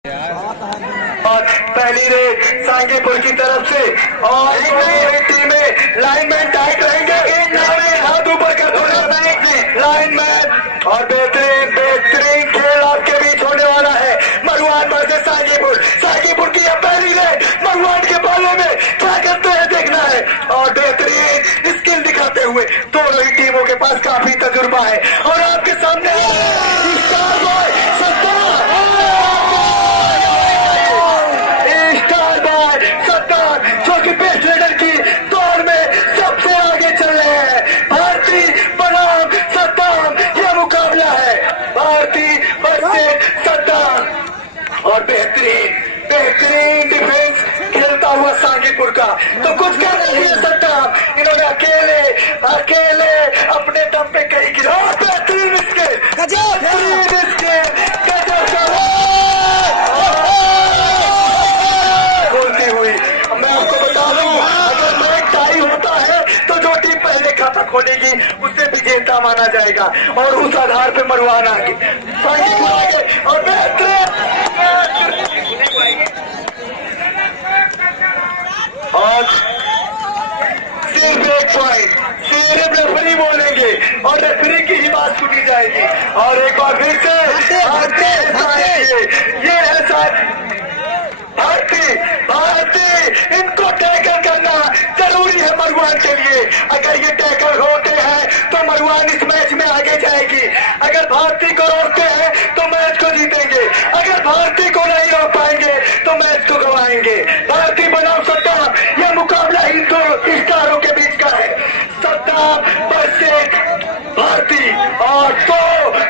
और पहली रेड सांगीपुर की तरफ से और टीमें लाइनमैन टाइट रहेंगे, हाथ ऊपर कर दो लाइनमैन। और बेहतरीन बेहतरीन खेल आपके बीच होने वाला है। मरवान वर्सेस सांगीपुर, सांगीपुर की यह पहली रेड, मरवान के बाले में क्या करते हैं देखना है। और बेहतरीन स्किल दिखाते हुए दोनों ही टीमों के पास काफी तजुर्बा है। और आपके सामने और बेहतरीन बेहतरीन डिफेंस खेलता हुआ सांगीपुर का। तो कुछ कह नहीं है सद्दाम, इन्होंने अकेले अकेले अपने दम पे कई गिरा। बेहतरीन स्किल, बेहतरीन स्किल, खोलती हुई। मैं आपको बता दूं, अगर मैच टाई होता है तो जो टीम पहले खाता खोलेगी उसे विजेता माना जाएगा। और उस आधार पे मरवान आगे, सांगीपुर आगे। और बेहतरीन और सिर्फ एक पॉइंट, सिर्फ रेफरी बोलेंगे और रेफरी की ही बात सुनी जाएगी। और एक बार फिर से ये है भारती, भारती इनको टैकल करना जरूरी है मरवान के लिए। अगर ये टैकल होते हैं तो मरवान इस मैच में आगे जाएगी। अगर भारती को रोकते हैं तो मैच को जीतेंगे, अगर भारती को नहीं रोक पाएंगे तो मैच को गंवाएंगे। भारती बनाम सद्दाम, यह मुकाबला इन दो स्टारों के बीच का है। सद्दाम वर्सेस भारती और दो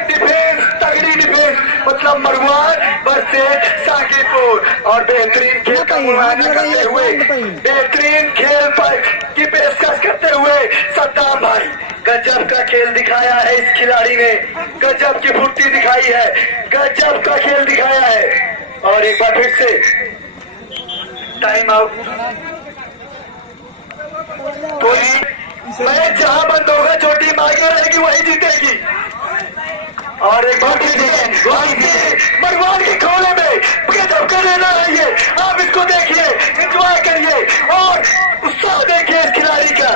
डिफेंस, तगड़ी डिफेंस, मतलब मरवान वर्सेस सांगीपुर। और बेहतरीन खेल का मुआयना करते हुए, बेहतरीन खेल की पेशकश करते हुए सद्दाम भाई, गजब का खेल दिखाया है इस खिलाड़ी ने, गजब की फुर्ती दिखाई है, गजब का खेल दिखाया है। और एक बार फिर से टाइम आउट। कोई मैच जहां बंद होगा जो टीम आगे रहेगी वही जीतेगी। और एक बार फिर मरवान के खोले में गजब का लेना है ये। आप इसको देखिए, एंजॉय करिए और उत्साह देखिए इस खिलाड़ी का।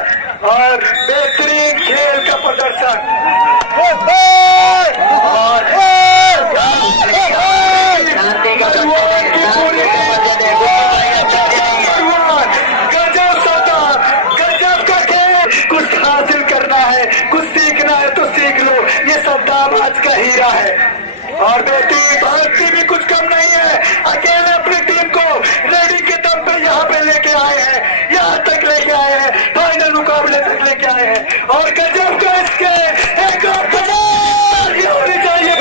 और बेहतरीन खेल का प्रदर्शन। गजब सद्दाम, गजब का खेल। कुछ हासिल करना है, कुछ सीखना है तो सीख लो, ये सद्दाम आज का हीरा है। और बेहतरीन भारती भी कुछ कम नहीं है, अकेले अपनी टीम को रेडी के दम पे यहाँ पे लेके आए हैं, यहाँ तक लेके आए हैं, फाइनल मुकाबले तक लेके आए हैं। और गजब का इसके एक होनी चाहिए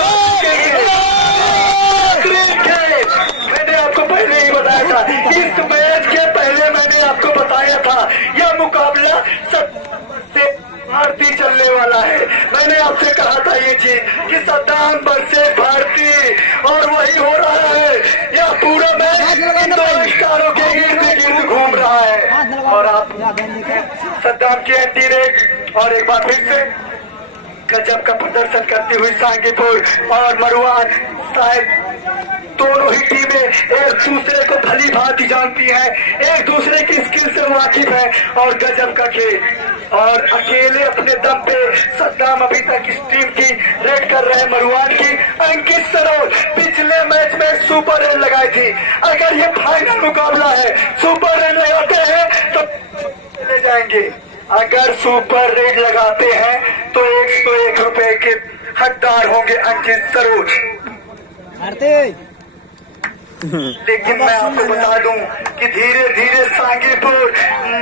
मैंने आपको पहले ही बताया था, इस मैच के पहले मैंने आपको बताया था यह मुकाबला सबसे भारती चलने वाला है। मैंने आपसे कहा था ये चीज कि सद्दाम वर्सेस भारती, और वही हो रहा है। यह पूरा मैच इन दो स्टारों के इर्द गिर्द घूम रहा है। और आप सद्दाम की एंटी रेड। और एक बार फिर से गजब का प्रदर्शन करती हुई सांगीपुर और मरवान, शायद दोनों ही टीमें एक दूसरे को भली भांति जानती हैं, एक दूसरे की स्किल से वाकिफ है। और गजब का खेल, और अकेले अपने दम पे सद्दाम अभी तक इस टीम की रेड कर रहे हैं मरवान की। अंकित सरोज पिछले मैच में सुपर रेड लगाई थी। अगर ये फाइनल मुकाबला है, सुपर रेड लगाते हैं तो चले जाएंगे। अगर सुपर रेड लगाते हैं तो 101 रुपए के हकदार होंगे अंकित सरोज। लेकिन मैं आपको बता दूं कि धीरे धीरे सांगीपुर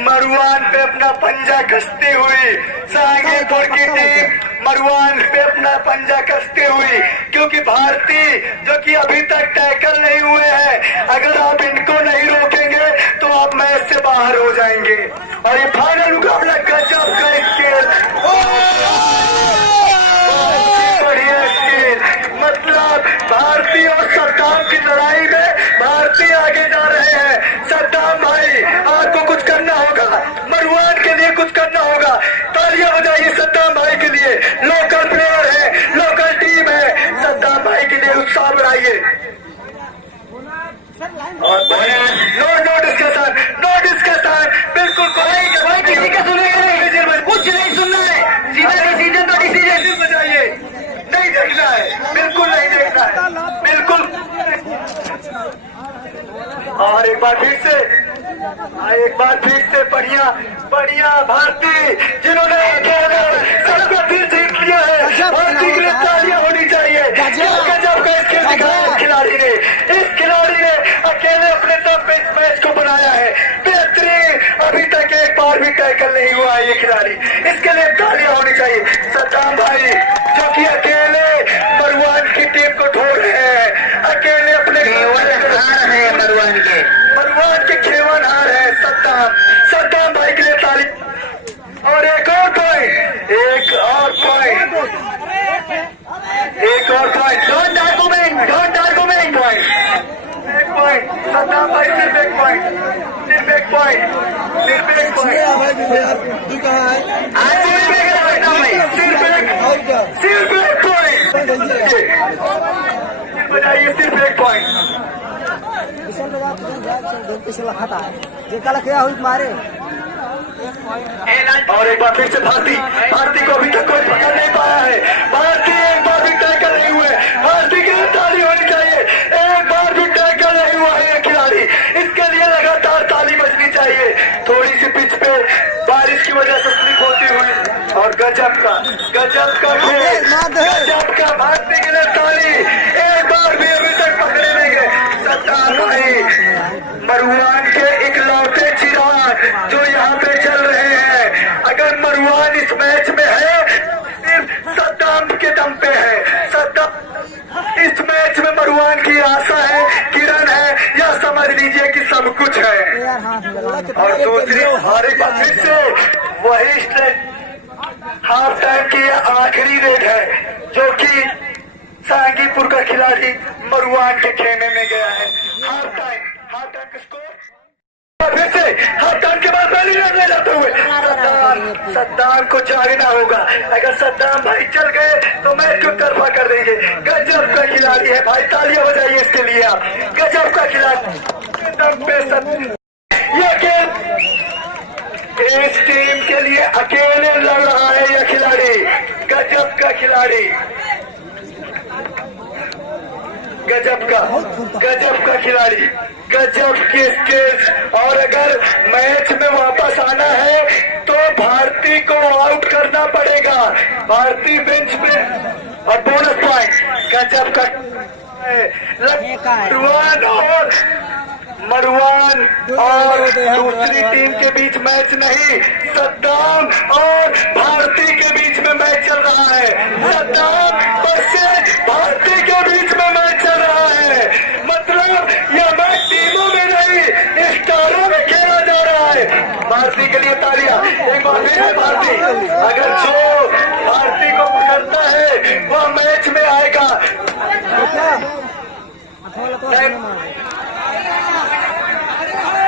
मरवान पे अपना पंजा कसती हुई, सांगीपुर की टीम मरवान पे अपना पंजा कसती हुई, क्योंकि भारती जो कि अभी तक टैकल नहीं हुए हैं, अगर आप इनको नहीं रोकेंगे तो आप मैच से बाहर हो जाएंगे। और ये फाइनल मुकाबला गजब का स्केल, बढ़िया स्केल, मतलब भारती और सद्दाम की लड़ाई में भारती आगे जा रहे हैं। सद्दाम भाई आपको कुछ करना होगा, मरवान के लिए कुछ करना होगा। तालियां बजाइए सद्दाम भाई के लिए, लोकल प्लेयर है, लोकल टीम है, सद्दाम भाई के लिए उत्साह बढ़ाइए। और एक बार फिर से बढ़िया बढ़िया भारती जिन्होंने अकेले सबका दिल जीत लिया है। भारती के लिए तालियां होनी चाहिए। गजब का खेल दिखाया इस खिलाड़ी ने। इस खिलाड़ी ने अकेले अपने दम पे इस मैच को बनाया है। बेहतरीन, अभी तक एक बार भी टैकल नहीं हुआ है ये खिलाड़ी। इसके लिए तालियां होनी चाहिए। सद्दाम भाई जो कि अकेले मरवान की टीम को ढो रहे हैं, अकेले अपने मरवान के खेवनहार है सद्दाम भाई के लिए ताली। और एक और point don't argument point Saddam भाई सिर्फ एक पॉइंट बजाइए, सिर्फ एक पॉइंट। मारे और एक बार फिर से भारती को अभी तक कोई पकड़ नहीं पाया है। भारती एक बार भी टैकल नहीं हुए। भारती के लिए ताली होनी चाहिए। एक बार भी टैकल नहीं हुआ है ये खिलाड़ी। इसके लिए लगातार ताली बजनी चाहिए। थोड़ी सी पिच पे बारिश की वजह से स्लिप होती हुई और गजब का खेल, गजब का भारती के लिए ताली। एक बार भी अभी तक पकड़े नहीं गए सद्दाम भाई, मरवान के इकलौते चिराग जो यहाँ पे चल रहे हैं। अगर मरवान इस मैच में है सिर्फ सद्दाम के दम पे है। सद्दाम इस मैच में मरवान की आशा है, किरण है, या समझ लीजिए कि सब कुछ है। और दूसरी और एक बार फिर से वही हाफ टाइम की आखिरी रेड है जो कि सांगीपुर का खिलाड़ी मरवान के खेमे में गया है। हाफ टाइम का स्कोर फिर से हाफ टाइम के बाद पहली रन ले जाते हुए सद्दाम को जागना होगा। अगर सद्दाम भाई चल गए तो मैच को तरफा कर देंगे। गजब का खिलाड़ी है भाई, तालियां बजाइए इसके लिए आप। गजब का खिलाड़ी, ये खेल इस टीम के लिए अकेले लड़ रहा है यह खिलाड़ी। गजब का खिलाड़ी, गजब का खिलाड़ी, गजब के स्किल्स। और अगर मैच में वापस आना है तो भारती को आउट करना पड़ेगा। भारती बेंच पे और बोनस पॉइंट। गजब का मरवान और दूसरी टीम के बीच मैच नहीं, सद्दाम और भारती के बीच में मैच चल रहा है। सद्दाम वर्सेस भारती के बीच में मैच चल रहा है। मतलब यह मैच टीमों में नहीं, स्टारों में खेला जा रहा है। भारती के लिए तालियां एक बार फिर से। भारती अगर जो भारती को पकड़ता है वह मैच में आएगा।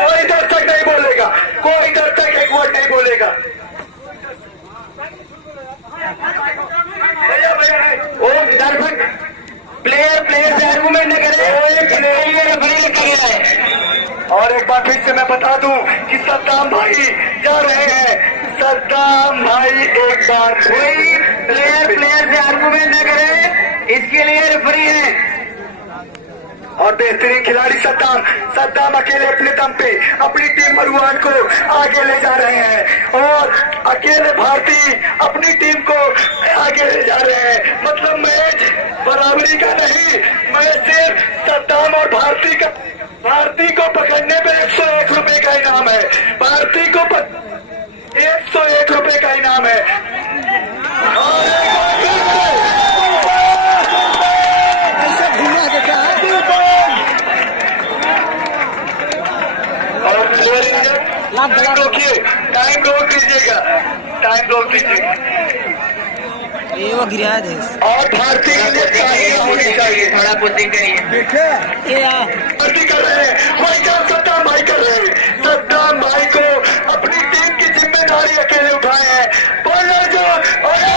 कोई दर्शक नहीं बोलेगा, कोई दर्शक एक वर्ड नहीं बोलेगा। वो दर्शक प्लेयर से आर्गुमेंट न करे। और एक बार फिर से मैं बता दूं कि सद्दाम भाई जा रहे हैं। सद्दाम भाई एक बार कोई प्लेयर से आर्गुमेंट न करे, इसके लिए रेफरी है। और बेहतरीन खिलाड़ी सद्दाम अकेले अपने दम पे अपनी टीम मरवान को आगे ले जा रहे हैं और अकेले भारती अपनी टीम को आगे ले जा रहे हैं। मतलब मैच बराबरी का नहीं, मैच सिर्फ सद्दाम और भारती को पकड़ने पे 101 रुपए का इनाम है। भारती को 101 रुपए का इनाम है। टाइम रोक दीजिएगा। ये वो गिरा है और भारतीय के लिए तालियां होनी चाहिए। थोड़ा पुशिंग करिए। भारती कर रहे हैं, वही काम सद्दाम भाई कर रहे हैं। सद्दाम भाई को अपनी टीम की जिम्मेदारी अकेले उठाए हैं। बॉलर जो भारती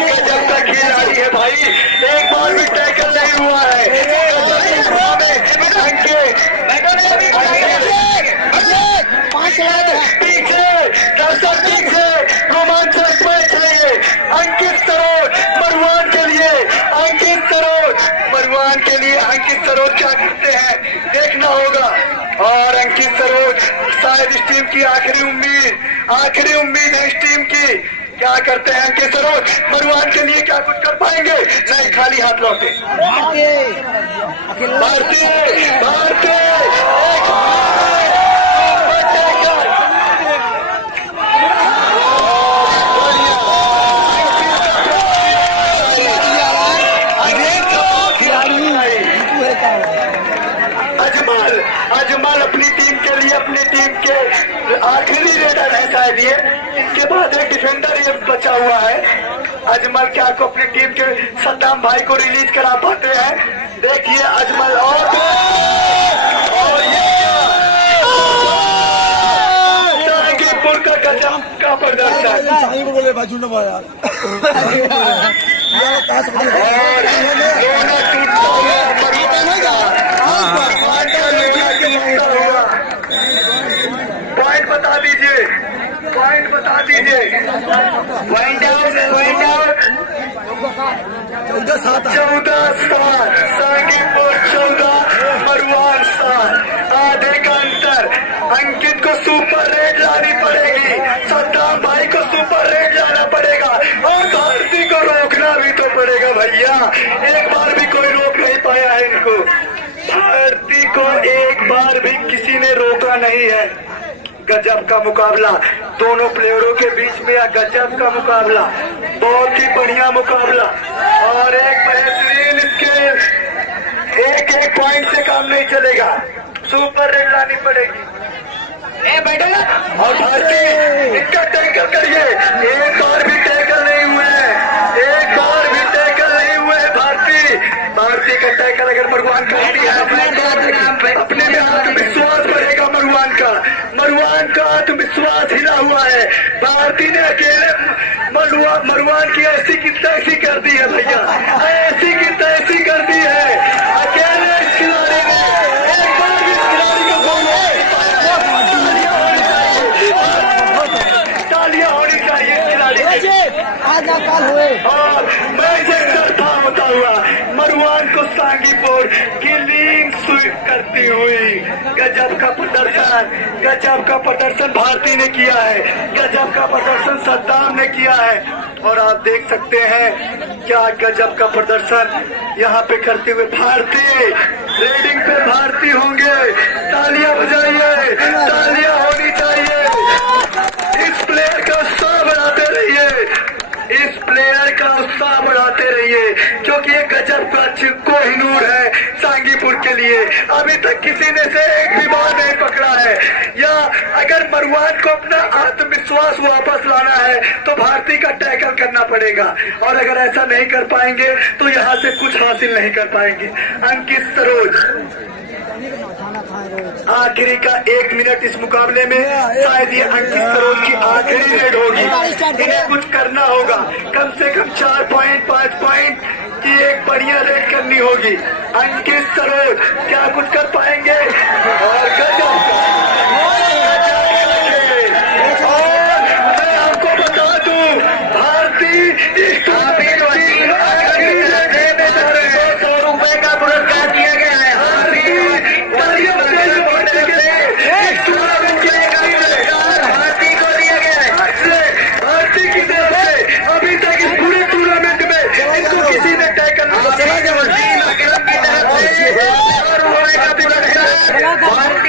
गजब का खिलाड़ी है भाई, एक बार भी टैकल नहीं हुआ है। पीछे दर्शक पीछे रोमांचक मैच है। अंकित सरोज मरवान के लिए, अंकित सरोज मरवान के लिए अंकित सरोज क्या करते हैं देखना होगा। और अंकित सरोज शायद इस टीम की आखिरी उम्मीद है इस टीम की। क्या करते हैं अंकित सरोज मरवान के लिए, क्या कुछ कर पाएंगे? नहीं, खाली हाथ लौटे। भारतीय अजमल अपनी टीम के आखिरी रेडर है शायद ये। इसके बाद एक डिफेंडर ये बचा हुआ है। अजमल क्या को अपनी टीम के सद्दाम भाई को रिलीज करा पाते हैं? देखिए अजमल और ये सांगीपुर का गजब का प्रदर्शन। पॉइंट बता दीजिए, पॉइंट बता दीजिए। Point out 14-7 Sangipur 14 Marwan 7। आधे का अंतर। अंकित को सुपर रेड लानी पड़ेगी, सद्दाम भाई को सुपर रेड लाना पड़ेगा और भारती को रोकना भी तो पड़ेगा भैया। एक बार भी कोई रोक नहीं पाया है इनको। भारती को एक बार भी किसी ने रोका नहीं है। गजब का मुकाबला दोनों प्लेयरों के बीच में, गजब का मुकाबला, बहुत ही बढ़िया मुकाबला और एक बेहतरीन स्केल। एक पॉइंट से काम नहीं चलेगा, सुपर रेड लानी पड़ेगी। और भारती इनका टैकल करिए, एक बार भी टैकल नहीं हुए हैं, एक बार भी टैकल नहीं हुए हैं। भारती का टैकल अगर मरवान करती है अपने में आत्मविश्वास बढ़ेगा। मरवान का आत्मविश्वास हिला हुआ है। भारती ने अकेले मरवान की ऐसी की तैसी कर दी है भैया, ऐसी की तैसी कर दी है अकेले इस खिलाड़ी ने। एक बार भी इस खिलाड़ी को तालियां होनी चाहिए इस खिलाड़ी की। और मैच एक तरफा होता हुआ मरवान को सांगीपुर क्लीन स्वीप करती हुई। गजब का प्रदर्शन भारती ने किया है, गजब का प्रदर्शन सद्दाम ने किया है। और आप देख सकते हैं क्या गजब का प्रदर्शन यहाँ पे करते हुए भारती। रेडिंग पे भारती होंगे, तालियां बजाइए, तालियां होनी चाहिए। इस प्लेयर का उत्साह बढ़ाते रहिए, इस प्लेयर का उत्साह बढ़ाते रहिए क्योंकि ये गजब का कोहिनूर है सांगीपुर के लिए। अभी तक किसी ने से एक भी बॉल नहीं पकड़ा है। या अगर मरवान को अपना आत्मविश्वास वापस लाना है तो भारती का टैकल करना पड़ेगा और अगर ऐसा नहीं कर पाएंगे तो यहाँ से कुछ हासिल नहीं कर पाएंगे। अंकित सरोज आखिरी का 1 मिनट इस मुकाबले में, शायद ये अंकित सरोज की आखिरी रेड होगी। इन्हें कुछ करना होगा, कम से कम 4 पॉइंट 5 पॉइंट की एक बढ़िया रेड करनी होगी। अंकित सरोज क्या कुछ कर पाएंगे? और मैं आपको बता दूं भारती इस ₹200 का पुरस्कार दिया गया है। भारती को दिया गया है, भारती की तरफ से अभी तक इस पूरे टूर्नामेंट में इनको किसी ने टैकल नहीं किया। भारती